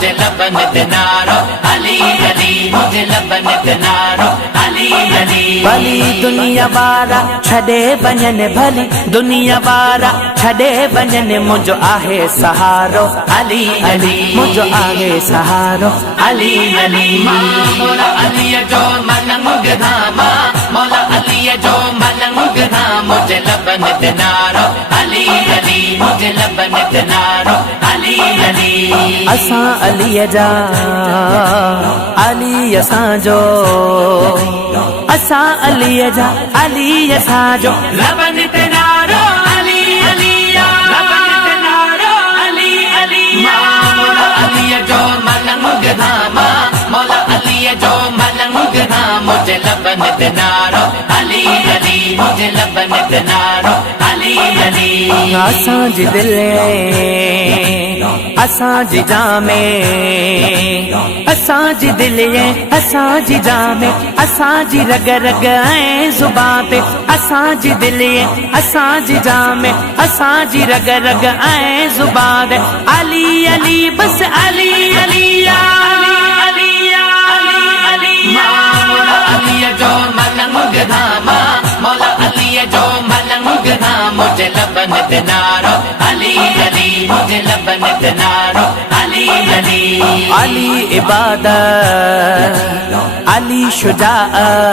मुझे लबन दिनारो अली अली मुझे लबन दिनारो अली अली। भली दुनिया वारा छॾे वञनि भली दुनिया वारा छॾे वञनि मुंहिंजो आहे सहारो अली अली मुंहिंजो आहे सहारो अली अली। मौला अली जो मलंग धामा मौला अली जो मलंग धाम मुझे लबन दिनारो अली अली मुझे लबन दिनारो अली अली। असां अलीअ जा अली असांजो असां अलीअ जा अली असांजो लबन दिनारो अली अली लबन दिनारो अली अली। मौला अली जो मलंग धामा मौला अली जो मलंग धाम मुझे लबन दिनारो अली अली मुझे लबन दिनारो अली अली। असांजी दिले असांजी जामे असांजी दिले असांजी जामे असांजी रग रग ऐं ज़ुबान पे असांजी दिले असांजी जामे असांजी रग रग ऐं ज़ुबान अली अली बस अली अली अली अली अली अली। मौला अली जो मलंग धामा मौला अली जो मलंग धाम मुझे लबन दिनारो अली अली मुझे लबन दिनारो अली अली। अली इबादत अली शुजाअत